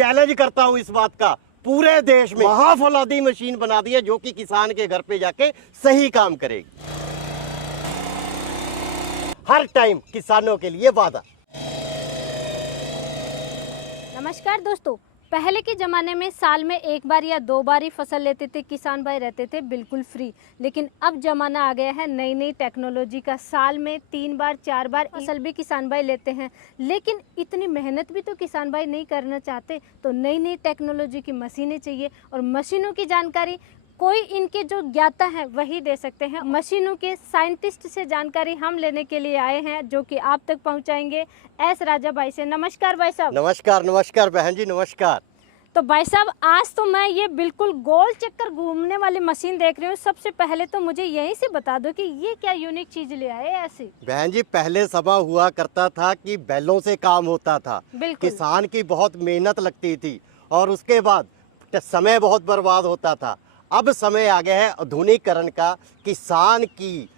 Challenge करता हूं इस बात का, पूरे देश में महाफौलादी मशीन बना दी है जो कि किसान के घर पे जाके सही काम करेगी। हर टाइम किसानों के लिए वादा। नमस्कार दोस्तों, पहले के ज़माने में साल में एक बार या दो बार ही फसल लेते थे किसान भाई, रहते थे बिल्कुल फ्री। लेकिन अब ज़माना आ गया है नई नई टेक्नोलॉजी का, साल में 3 बार 4 बार फसल भी किसान भाई लेते हैं। लेकिन इतनी मेहनत भी तो किसान भाई नहीं करना चाहते, तो नई नई टेक्नोलॉजी की मशीनें चाहिए। और मशीनों की जानकारी कोई इनके जो ज्ञाता है वही दे सकते हैं। मशीनों के साइंटिस्ट से जानकारी हम लेने के लिए आए हैं, जो कि आप तक पहुंचाएंगे एस राजा भाई से। नमस्कार भाई साहब। नमस्कार नमस्कार बहन जी, नमस्कार। तो भाई साहब, आज तो मैं ये बिल्कुल गोल चक्कर घूमने वाली मशीन देख रही हूँ। सबसे पहले तो मुझे यहीं से बता दो कि ये क्या यूनिक चीज ले आए ऐसी। बहन जी, पहले समय हुआ करता था कि बैलों से काम होता था, किसान की बहुत मेहनत लगती थी और उसके बाद समय बहुत बर्बाद होता था। अब समय आ गया है आधुनिकीकरण का, किसान की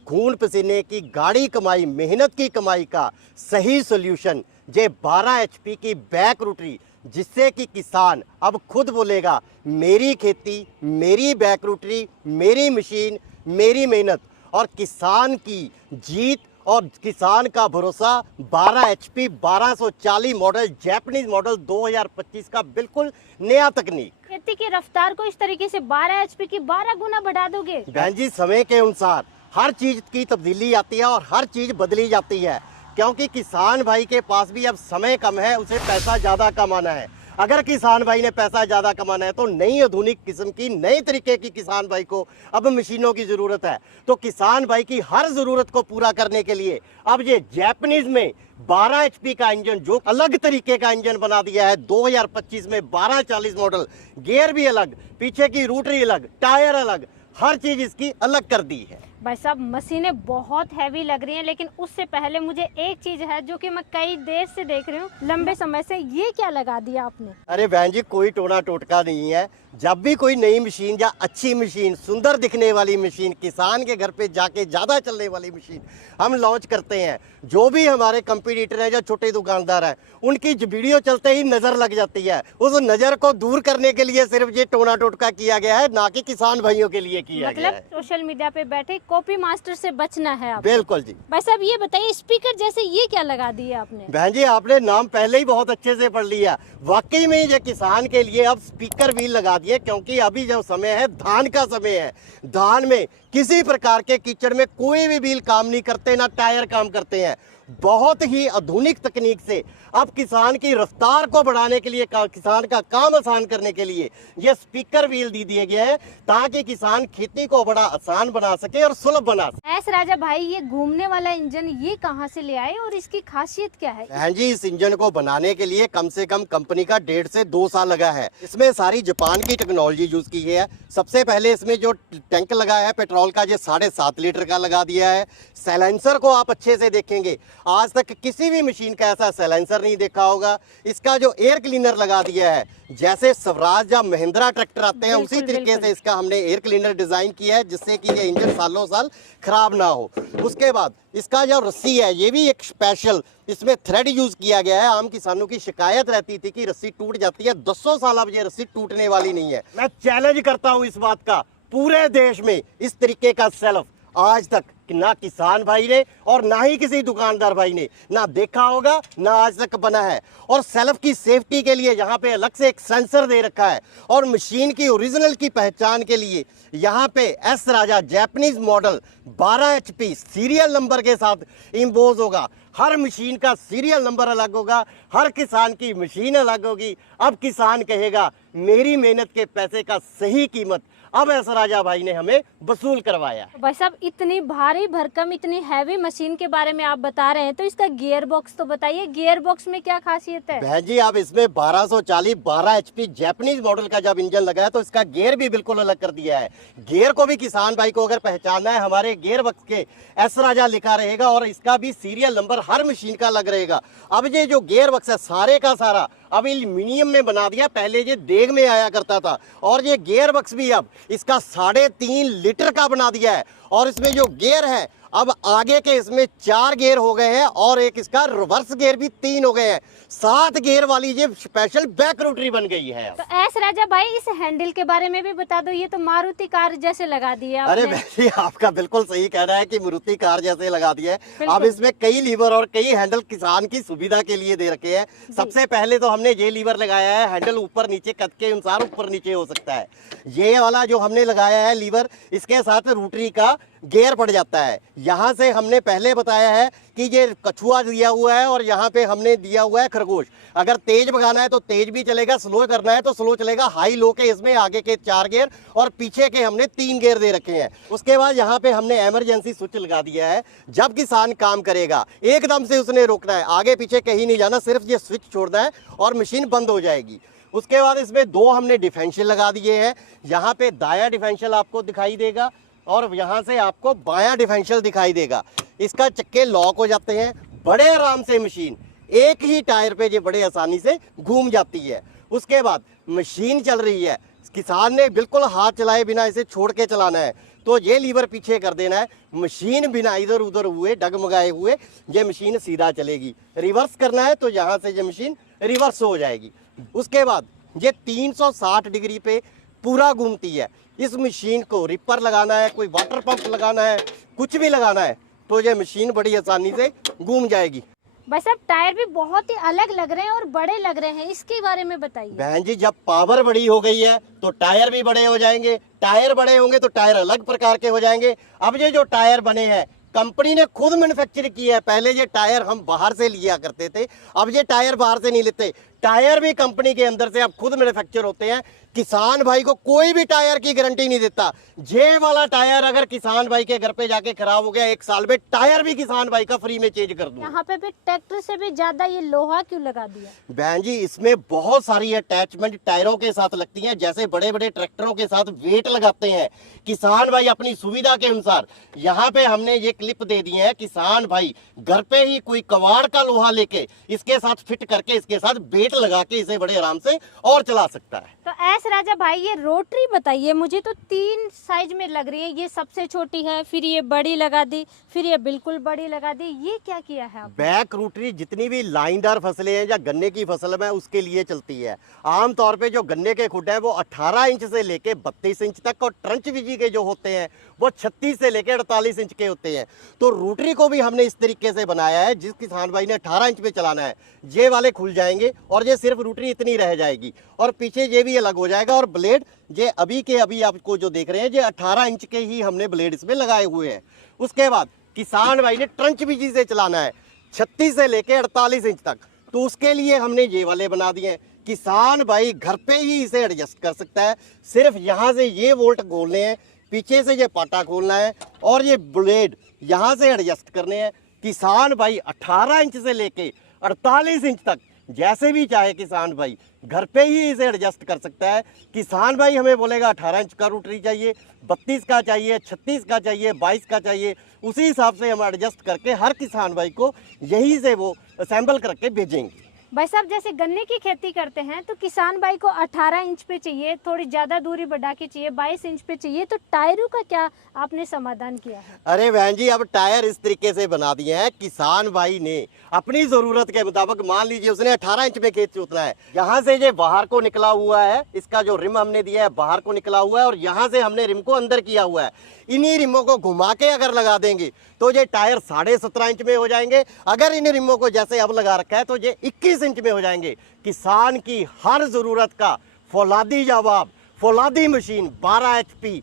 खून पसीने की गाढ़ी कमाई, मेहनत की कमाई का सही सोल्यूशन ये 12 HP की बैक रोटरी, जिससे कि किसान अब खुद बोलेगा मेरी खेती, मेरी बैक रोटरी, मेरी मशीन, मेरी मेहनत और किसान की जीत और किसान का भरोसा। 12 HP 1240 मॉडल, जापानीज मॉडल 2025 का बिल्कुल नया तकनीक। खेती की रफ्तार को इस तरीके से 12 HP की 12 गुना बढ़ा दोगे? बहन जी, समय के अनुसार हर चीज की तब्दीली आती है और हर चीज बदली जाती है, क्योंकि किसान भाई के पास भी अब समय कम है, उसे पैसा ज्यादा कमाना है। अगर किसान भाई ने पैसा ज्यादा कमाना है तो नई आधुनिक किस्म की, नई तरीके की किसान भाई को अब मशीनों की जरूरत है। तो किसान भाई की हर जरूरत को पूरा करने के लिए अब ये जापानीज में 12 HP का इंजन, जो अलग तरीके का इंजन बना दिया है 2025 में, 1240 मॉडल, गियर भी अलग, पीछे की रोटरी अलग, टायर अलग, हर चीज इसकी अलग कर दी है। भाई साहब, मशीनें बहुत हैवी लग रही हैं, लेकिन उससे पहले मुझे एक चीज है जो कि मैं कई देर से देख रही हूँ, लंबे समय से। ये क्या लगा दिया आपने? अरे बहन जी, कोई टोना टोटका नहीं है। जब भी कोई नई मशीन या अच्छी मशीन, सुंदर दिखने वाली मशीन, किसान के घर पे जाके ज्यादा चलने वाली मशीन हम लॉन्च करते हैं, जो भी हमारे कंपटीटर हैं या छोटे दुकानदार हैं, उनकी वीडियो चलते ही नजर लग जाती है। उस नजर को दूर करने के लिए सिर्फ ये टोना टोटका किया गया है, ना कि किसान भाइयों के लिए किया गया है। सोशल मीडिया पे बैठे कॉपी मास्टर से बचना है आपको। बिल्कुल जी। भाई साहब, ये बताइए, स्पीकर जैसे ये क्या लगा दिया आपने? बहन जी, आपने नाम पहले ही बहुत अच्छे से पढ़ लिया। वाकई में ये किसान के लिए अब स्पीकर व्हील लगा दिए, क्योंकि अभी जो समय है धान का समय है। धान में किसी प्रकार के कीचड़ में कोई भी व्हील काम नहीं करते, ना टायर काम करते हैं। बहुत ही आधुनिक तकनीक से अब किसान की रफ्तार को बढ़ाने के लिए, किसान का काम आसान करने के लिए ये स्पीकर व्हील दे दिए गए हैं, ताकि किसान खेती को बड़ा आसान बना सके और सुलभ बना सके। एस राजा भाई, ये घूमने वाला इंजन ये कहां से ले आए और इसकी खासियत क्या है? बहन जी, इस इंजन को बनाने के लिए कम से कम कंपनी का 1.5 से 2 साल लगा है। इसमें सारी जापान की टेक्नोलॉजी यूज की है। सबसे पहले इसमें जो टैंक लगा है पेट्रोल का, ये 7.5 लीटर का लगा दिया है। साइलेंसर को आप अच्छे से देखेंगे, आज तक किसी भी मशीन का ऐसा साइलेंसर नहीं देखा होगा। इसका जो एयर क्लीनर लगा दिया है, जैसे स्वराज या महिंद्रा ट्रैक्टर आते हैं, उसी तरीके से इसका हमने एयर क्लीनर डिजाइन किया है, जिससे कि ये इंजन सालों साल खराब ना हो। उसके बाद इसका जो रस्सी है, ये भी एक स्पेशल इसमें थ्रेड यूज किया गया है। आम किसानों की शिकायत रहती थी कि रस्सी टूट जाती है, 200 साल अब ये रस्सी टूटने वाली नहीं है। मैं चैलेंज करता हूं इस बात का, पूरे देश में इस तरीके का सेल्फ आज तक ना किसान भाई ने और ना ही किसी दुकानदार भाई ने ना देखा होगा, ना आज तक बना है। और सेल्फ की सेफ्टी के लिए यहाँ पे अलग से एक सेंसर दे रखा है, और मशीन की ओरिजिनल की पहचान के लिए यहाँ पे S Raja Japanese model 12 HP serial number के साथ इम्पोज होगा। हर मशीन का सीरियल नंबर अलग होगा, हर किसान की मशीन अलग होगी। अब किसान कहेगा मेरी मेहनत के पैसे का सही कीमत अब एस राजा भाई ने हमें वसूल करवाया। भाई साहब, इतनी भारी भरकम, इतनी हैवी मशीन के बारे में आप बता रहे हैं, तो इसका गियर बॉक्स तो बताइए, गियर बॉक्स में क्या खासियत है? बहन जी, आप इसमें 1240 12 HP जापानीज मॉडल का जब इंजन लगा है, तो इसका गियर भी बिल्कुल अलग कर दिया है। गियर को भी किसान भाई को अगर पहचानना है, हमारे गियर बॉक्स के एस राजा लिखा रहेगा और इसका भी सीरियल नंबर हर मशीन का अलग रहेगा। अब ये जो गियर बॉक्स है सारे का सारा अब एल्यूमिनियम में बना दिया, पहले ये देग में आया करता था। और ये गियर बॉक्स भी अब इसका 3.5 लीटर का बना दिया है, और इसमें जो गियर है अब आगे के इसमें 4 गियर हो गए हैं और एक इसका रिवर्स गियर भी 3 हो गए हैं। 7 गियर वाली ये स्पेशल बैक रोटरी बन गई है। तो एस राजा भाई, इस हैंडल के बारे में भी बता दो। ये तो मारुति कार जैसे लगा दिया आपने। अरे भैया, आपका बिल्कुल सही कहना है कि मारुति कार जैसे लगा दिया है। अब बिल्कुल। इसमें कई लीवर और कई हैंडल किसान की सुविधा के लिए दे रखे हैं। सबसे पहले तो हमने ये लीवर लगाया है, हैंडल ऊपर नीचे कद के अनुसार ऊपर नीचे हो सकता है। ये वाला जो हमने लगाया है लीवर, इसके साथ रोटरी का गियर पड़ जाता है। यहाँ से हमने पहले बताया है कि ये कछुआ दिया हुआ है और यहाँ पे हमने दिया हुआ है खरगोश। अगर तेज भगाना है तो तेज भी चलेगा, स्लो करना है तो स्लो चलेगा। हाई लो के इसमें आगे के 4 गियर और पीछे के हमने 3 गियर दे रखे हैं। उसके बाद यहाँ पे हमने इमरजेंसी स्विच लगा दिया है। जब किसान काम करेगा एकदम से उसने रोकना है, आगे पीछे कहीं नहीं जाना, सिर्फ ये स्विच छोड़ना है और मशीन बंद हो जाएगी। उसके बाद इसमें 2 हमने डिफेंशियल लगा दिए हैं। यहाँ पे दाया डिफेंशियल आपको दिखाई देगा और यहाँ से आपको बाया डिफेंशियल दिखाई देगा। इसका चक्के लॉक हो जाते हैं। बड़े आराम से मशीन एक ही टायर पे ये बड़े आसानी से घूम जाती है। उसके बाद मशीन चल रही है, किसान ने बिल्कुल हाथ चलाए बिना इसे छोड़ के चलाना है तो ये लीवर पीछे कर देना है। मशीन बिना इधर उधर हुए डगमगाए हुए ये मशीन सीधा चलेगी। रिवर्स करना है तो यहाँ से ये मशीन रिवर्स हो जाएगी। उसके बाद ये 360 डिग्री पे पूरा घूमती है। इस मशीन को रिपर लगाना है, कोई वाटर पंप लगाना है, कुछ भी लगाना है तो ये मशीन बड़ी आसानी से घूम जाएगी। भाई साहब, टायर भी बहुत ही अलग लग रहे हैं और बड़े लग रहे हैं, इसके बारे में बताइए। बहन जी, जब पावर बड़ी हो गई है तो टायर भी बड़े हो जाएंगे। टायर बड़े होंगे तो टायर अलग प्रकार के हो जाएंगे। अब ये जो टायर बने हैं कंपनी ने खुद मैन्युफैक्चर किया है। पहले ये टायर हम बाहर से लिया करते थे, अब ये टायर बाहर से नहीं लेते। टायर भी कंपनी के अंदर से अब खुद मैन्युफैक्चर होते हैं। किसान भाई को कोई भी टायर की गारंटी नहीं देता। ये वाला टायर अगर किसान भाई के घर पे जाके खराब हो गया 1 साल में, टायर भी किसान भाई का फ्री में चेंज कर दूं। यहाँ पे भी ट्रैक्टर से भी ज्यादा ये लोहा क्यों लगा दिया? बहन जी, इसमें बहुत सारी अटैचमेंट टायरों के साथ लगती हैं। जैसे बड़े बड़े ट्रैक्टरों के साथ वेट लगाते हैं किसान भाई अपनी सुविधा के अनुसार। यहाँ पे हमने ये क्लिप दे दी है। किसान भाई घर पे ही कोई कबाड़ का लोहा लेके इसके साथ फिट करके इसके साथ वेट लगा के इसे बड़े आराम से और चला सकता है। तो एस राजा भाई, ये रोटरी बताइए मुझे। तो 3 साइज में लग रही है, ये सबसे छोटी है, फिर ये बड़ी लगा दी, फिर ये बिल्कुल बड़ी लगा दी। ये क्या किया है आपने? बैक रोटरी जितनी भी लाइनदार फसलें हैं या गन्ने की फसल है उसके लिए चलती है। आमतौर पे जो गन्ने के खुड है वो 18 इंच से लेके 32 इंच तक और ट्रंच विजी के जो होते हैं वो 36 से लेके 48 इंच के होते हैं। तो रोटरी को भी हमने इस तरीके से बनाया है, जिस किसान भाई ने 18 इंच पे चलाना है ये वाले खुल जाएंगे और ये सिर्फ रोटरी इतनी रह जाएगी और पीछे ये भी अलग हो जाएगा। और ब्लेड ये अभी के अभी आपको जो देख रहे हैं ये 18 इंच के ही हमने ब्लेड इसमें लगाए हुए हैं। उसके बाद किसान भाई ने ट्रंच विजी से चलाना है 36 से लेके 48 इंच तक, तो उसके लिए हमने ये वाले बना दिए हैं। किसान भाई घर पे ही इसे एडजस्ट कर सकता है। सिर्फ यहाँ से ये वोल्ट खोलने हैं, पीछे से ये पाटा खोलना है और ये ब्लेड यहाँ से एडजस्ट करने हैं। किसान भाई 18 इंच से लेके 48 इंच तक जैसे भी चाहे किसान भाई घर पे ही इसे एडजस्ट कर सकता है। किसान भाई हमें बोलेगा 18 इंच का रोटरी चाहिए, 32 का चाहिए, 36 का चाहिए, 22 का चाहिए, उसी हिसाब से हम एडजस्ट करके हर किसान भाई को यहीं से वो असेंबल करके भेजेंगे। भाई साहब, जैसे गन्ने की खेती करते हैं तो किसान भाई को 18 इंच पे चाहिए, थोड़ी ज़्यादा दूरी बढ़ा के चाहिए, 22 इंच पे चाहिए, तो टायरों का क्या आपने समाधान किया है? अरे बहन जी, अब टायर इस तरीके से बना दिए हैं किसान भाई ने अपनी ज़रूरत के मुताबिक। मान लीजिए उसने 18 इंच में खेत जोतना है, यहाँ से ये बाहर को निकला हुआ है, इसका जो रिम हमने दिया है बाहर को निकला हुआ है और यहाँ से हमने रिम को अंदर किया हुआ है। इन्हीं रिमों को घुमा के अगर लगा देंगे तो ये टायर 17.5 इंच में हो जाएंगे। अगर इन रिमों को जैसे अब लगा रखा है तो ये 21 इंच में हो जाएंगे। किसान की हर ज़रूरत का फौलादी जवाब, फौलादी machine 12 HP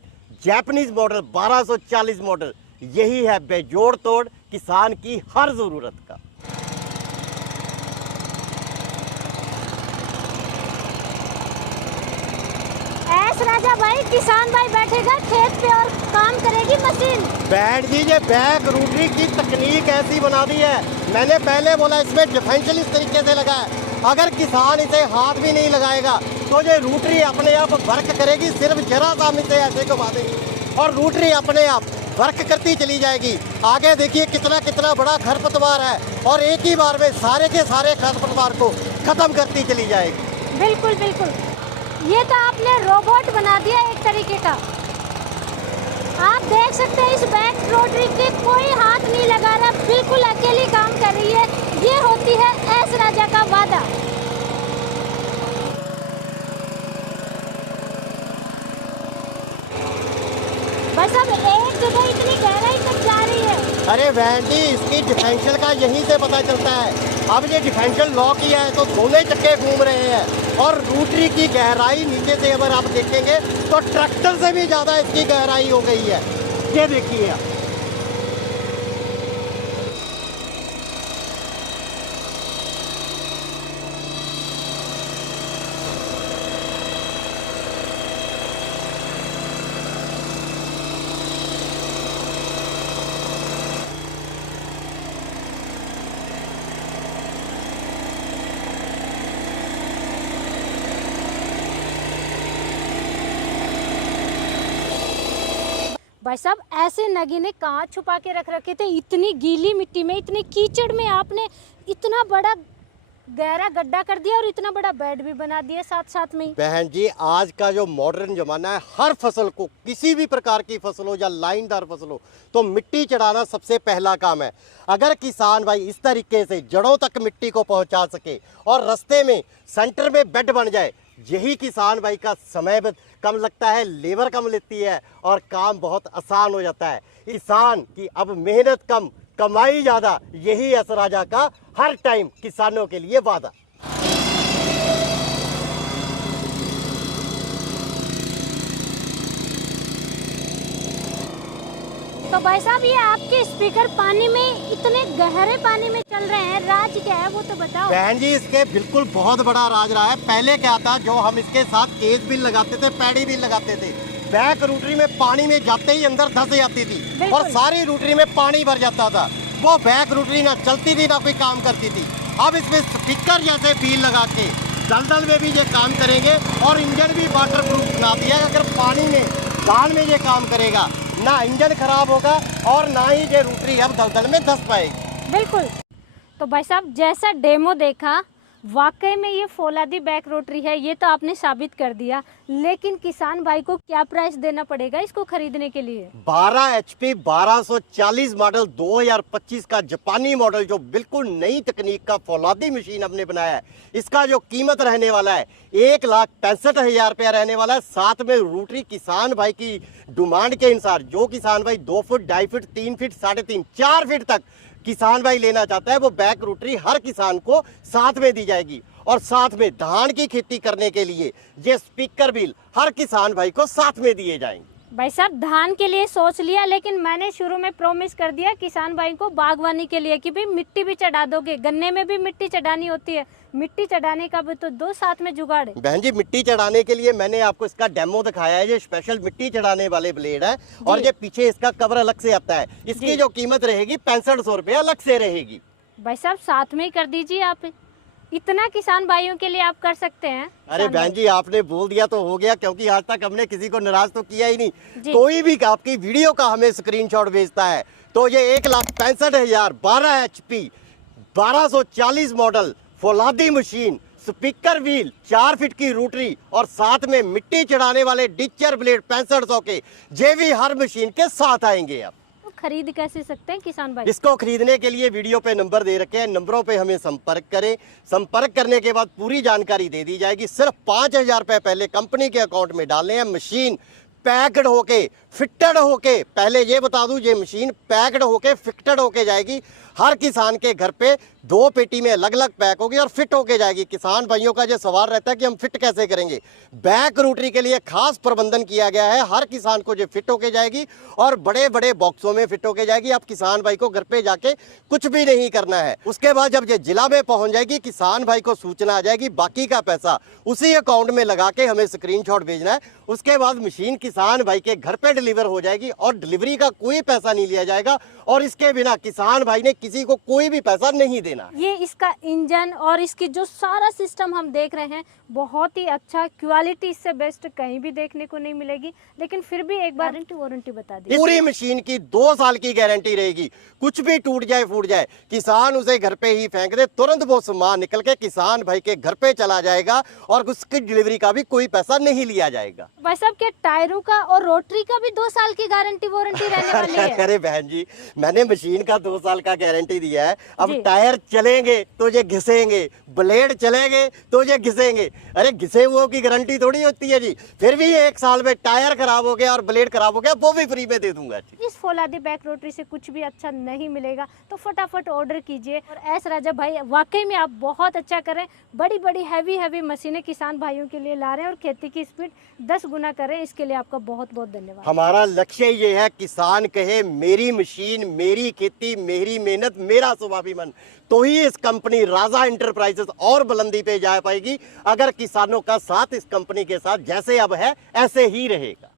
Japanese model 1240 model, यही है बेजोड़ तोड़ किसान की हर ज़रूरत का। एस राजा भाई, किसान भाई बैठेगा खेत पे और काम करेगी मशीन। बहन जी, ये बैक रोटरी की तकनीक ऐसी बना दी है। मैंने पहले बोला इसमें डिफरेंशियल इस तरीके से लगा है। अगर किसान इसे हाथ भी नहीं लगाएगा तो ये रोटरी अपने आप वर्क करेगी। सिर्फ जरा सा हम इसे ऐसे घुमा देंगे और रोटरी अपने आप वर्क करती चली जाएगी। आगे देखिए कितना कितना बड़ा खरपतवार है और एक ही बार में सारे के सारे खरपतवार को खत्म करती चली जाएगी। बिल्कुल बिल्कुल, ये तो आपने रोबोट बना दिया एक तरीके का। आप देख सकते हैं इस बैक रोटरी के कोई हाथ नहीं लगा रहा, बिल्कुल अकेली काम कर रही है। ये होती है एस राजा का वादा। बस अब एक जगह इतनी गहराई तक जा रही है। अरे बहन जी, इसकी डिफरेंशियल का यहीं से पता चलता है। अब ये डिफरेंशियल लॉक किया है तो दोनों चक्के घूम रहे हैं, और रोटरी की गहराई नीचे से अगर आप देखेंगे तो ट्रैक्टर से भी ज़्यादा इसकी गहराई हो गई है। ये देखिए आप। भाई साहब, ऐसे नगीने कहाँ छुपा के रख रखे थे? इतनी गीली मिट्टी में, इतनी कीचड़ में आपने इतना बड़ा गहरा गड्ढा कर दिया और इतना बड़ा बेड भी बना दिया साथ साथ में ही। बहन जी, आज का जो मॉडर्न जमाना है, हर फसल को, किसी भी प्रकार की फसल हो या लाइनदार फसल हो, तो मिट्टी चढ़ाना सबसे पहला काम है। अगर किसान भाई इस तरीके से जड़ों तक मिट्टी को पहुंचा सके और रास्ते में सेंटर में बेड बन जाए, यही किसान भाई का समय कम लगता है, लेबर कम लेती है और काम बहुत आसान हो जाता है। किसान की अब मेहनत कम, कमाई ज़्यादा, यही एस राजा का हर टाइम किसानों के लिए वादा। तो भाई साहब, ये आपके स्पीकर पानी में, इतने गहरे पानी में चल रहे हैं, राज क्या है वो तो बताओ। बहन जी, इसके बिल्कुल बहुत बड़ा राज रहा है। पहले क्या था, जो हम इसके साथ केज बिल लगाते थे, पैडी बिल लगाते थे, बैक रोटरी में पानी में जाते ही अंदर धंस जाती थी और सारी रोटरी में पानी भर जाता था। वो बैक रोटरी ना चलती थी ना कोई काम करती थी। अब इसमें स्पीकर जैसे बिल लगा के दलदल में भी ये काम करेंगे और इंजन भी वाटर प्रूफ बना दिया। अगर पानी में दाल में ये काम करेगा, ना इंजन खराब होगा और ना ही ये रोटरी अब दलदल में धंस पाएगी। बिल्कुल। तो भाई साहब, जैसा डेमो देखा, वाकई में ये फौलादी बैक रोटरी है, ये तो आपने साबित कर दिया। लेकिन किसान भाई को क्या प्राइस देना पड़ेगा इसको खरीदने के लिए? 12 HP 1240 मॉडल 2025 का जापानी मॉडल, जो बिल्कुल नई तकनीक का फौलादी मशीन हमने बनाया है, इसका जो कीमत रहने वाला है 1,65,000 रुपया रहने वाला है। साथ में रोटरी किसान भाई की डिमांड के अनुसार, जो किसान भाई 2 फुट, 2.5 फुट, 3 फीट, 3.5, 4 फीट तक किसान भाई लेना चाहता है, वो बैक रोटरी हर किसान को साथ में दी जाएगी। और साथ में धान की खेती करने के लिए ये स्पीकर बिल हर किसान भाई को साथ में दिए जाएंगे। भाई साहब, धान के लिए सोच लिया, लेकिन मैंने शुरू में प्रॉमिस कर दिया किसान भाई को बागवानी के लिए कि भाई मिट्टी भी चढ़ा दोगे। गन्ने में भी मिट्टी चढ़ानी होती है, मिट्टी चढ़ाने का भी तो दो साथ में जुगाड़ है। बहन जी, मिट्टी चढ़ाने के लिए मैंने आपको इसका डेमो दिखाया है। ये स्पेशल मिट्टी चढ़ाने वाले ब्लेड है और ये पीछे इसका कवर अलग से आता है। इसकी जो कीमत रहेगी 6500 रुपया अलग से रहेगी। भाई साहब, साथ में ही कर दीजिए आप, इतना किसान भाइयों के लिए आप कर सकते हैं। अरे बहन जी, आपने बोल दिया तो हो गया, क्योंकि आज तक हमने किसी को नाराज तो किया ही नहीं। कोई भी आपकी वीडियो का हमें स्क्रीनशॉट भेजता है तो ये 1,65,000 12 HP 1240 मॉडल फौलादी मशीन, स्पीकर व्हील, 4 फीट की रोटरी और साथ में मिट्टी चढ़ाने वाले डिचर ब्लेड 6500 के, ये भी हर मशीन के साथ आएंगे। अब खरीद कैसे सकते हैं किसान भाई? इसको खरीदने के लिए वीडियो पे नंबर दे रखे हैं, नंबरों पे हमें संपर्क करें। संपर्क करने के बाद पूरी जानकारी दे दी जाएगी। सिर्फ 5,000 रुपये पहले कंपनी के अकाउंट में डालने हैं। मशीन पैक्ड होके, फिटेड होके, पहले ये बता दूं, ये मशीन पैक्ड होके, फिटेड होके जाएगी। हर किसान के घर पे 2 पेटी में अलग अलग पैक होगी और फिट होके जाएगी। किसान भाइयों का जो सवाल रहता है कि हम फिट कैसे करेंगे, बैक रोटरी के लिए खास प्रबंधन किया गया है। हर किसान को जो फिट होके जाएगी और बड़े बड़े बॉक्सों में फिट होके जाएगी। आप किसान भाई को घर पे जाके कुछ भी नहीं करना है। उसके बाद जब ये जिला में पहुंच जाएगी, किसान भाई को सूचना आ जाएगी, बाकी का पैसा उसी अकाउंट में लगा के हमें स्क्रीनशॉट भेजना है। उसके बाद मशीन किसान भाई के घर पे डिलीवर हो जाएगी और डिलीवरी का कोई पैसा नहीं लिया जाएगा और इसके बिना किसान भाई ने किसी को कोई भी पैसा नहीं देना। ये इसका इंजन और इसकी जो सारा सिस्टम हम देख रहे हैं, बहुत ही अच्छा, क्वालिटी इससे बेस्ट कहीं भी देखने को नहीं मिलेगी। लेकिन फिर भी एक बार वारंटी बता दी, पूरी मशीन की 2 साल की गारंटी रहेगी। कुछ भी टूट जाए, फूट जाए, किसान उसे घर पे ही फेंक दे, तुरंत वो सामान निकल के किसान भाई के घर पे चला जाएगा और उसकी डिलीवरी का भी कोई पैसा नहीं लिया जाएगा। भाई साहब, के टायरों का और रोटरी का भी 2 साल की गारंटी वारंटी रहने वाली है। अरे बहन जी, मैंने मशीन का 2 साल का गारंटी दिया है। अब जी। टायर चलेंगे तो ये घिसेंगे, ब्लेड चलेंगे तो ये घिसेंगे। अरे घिसे हुए की गारंटी थोड़ी होती है जी। फिर भी 1 साल में टायर खराब हो गया और ब्लेड खराब हो गया, वो भी फ्री में दे दूंगा जी। इस फौलादी बैक रोटरी से कुछ भी अच्छा नहीं मिलेगा, तो फटाफट ऑर्डर कीजिए। और एस राजा भाई वाकई में आप बहुत अच्छा करें, बड़ी बड़ी हैवी मशीनें किसान भाइयों के लिए ला रहे हैं और खेती की स्पीड 10 गुना करें। इसके लिए आपका बहुत बहुत धन्यवाद। हमारा लक्ष्य ये है, किसान कहे मेरी मशीन, मेरी खेती, मेरी मेहनत, मेरा स्वाभिमान, तो ही इस कंपनी राजा एंटरप्राइजेस और बुलंदी पे जा पाएगी। अगर किसानों का साथ इस कंपनी के साथ जैसे अब है ऐसे ही रहेगा।